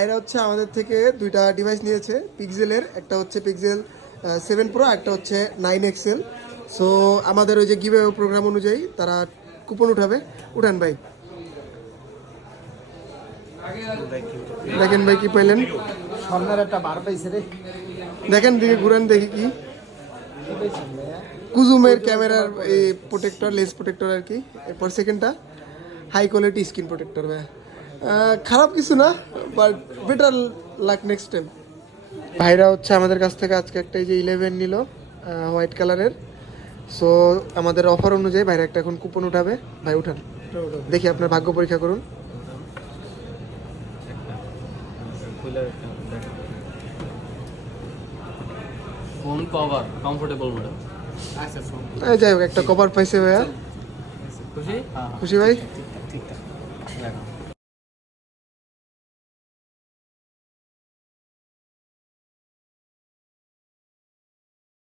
ভাইরা হচ্ছে আমাদের থেকে দুইটা ডিভাইস নিয়েছে পিক্সেলের, একটা হচ্ছে পিক্সেল 7 প্রো, একটা হচ্ছে 9 এক্সেল। সো আমাদের ওই যে গিভঅ্যাওয়ে প্রোগ্রাম অনুযায়ী তারা কুপন উঠাবে। উঠান ভাই, দেখেন ভাই কি পাইলেন। সামনের একটা বার পাইছে রে। দেখেন দিকে ঘুরেন, দেখি কি কুজুমের ক্যামেরার এই প্রোটেক্টর, লেন্স প্রোটেক্টর আর কি। এরপর সেকেন্ডটা হাই কোয়ালিটি স্ক্রিন প্রোটেক্টর ভাই। খারাপ কিছু না, but better luck next time. ভাইরা হচ্ছে আমাদের কাছ থেকে আজকে একটা এই যে 11 নিল হোয়াইট কালারের। সো আমাদের অফার অনুযায়ী ভাইরা একটা এখন কুপন উঠাবে। ভাই উঠান, দেখি আপনার ভাগ্য পরীক্ষা করুন। Phone cover comfortable model. যাই হোক, একটা কভার পাইছে ভাইয়া, খুশি? খুশি ভাই? ঠিকঠাক।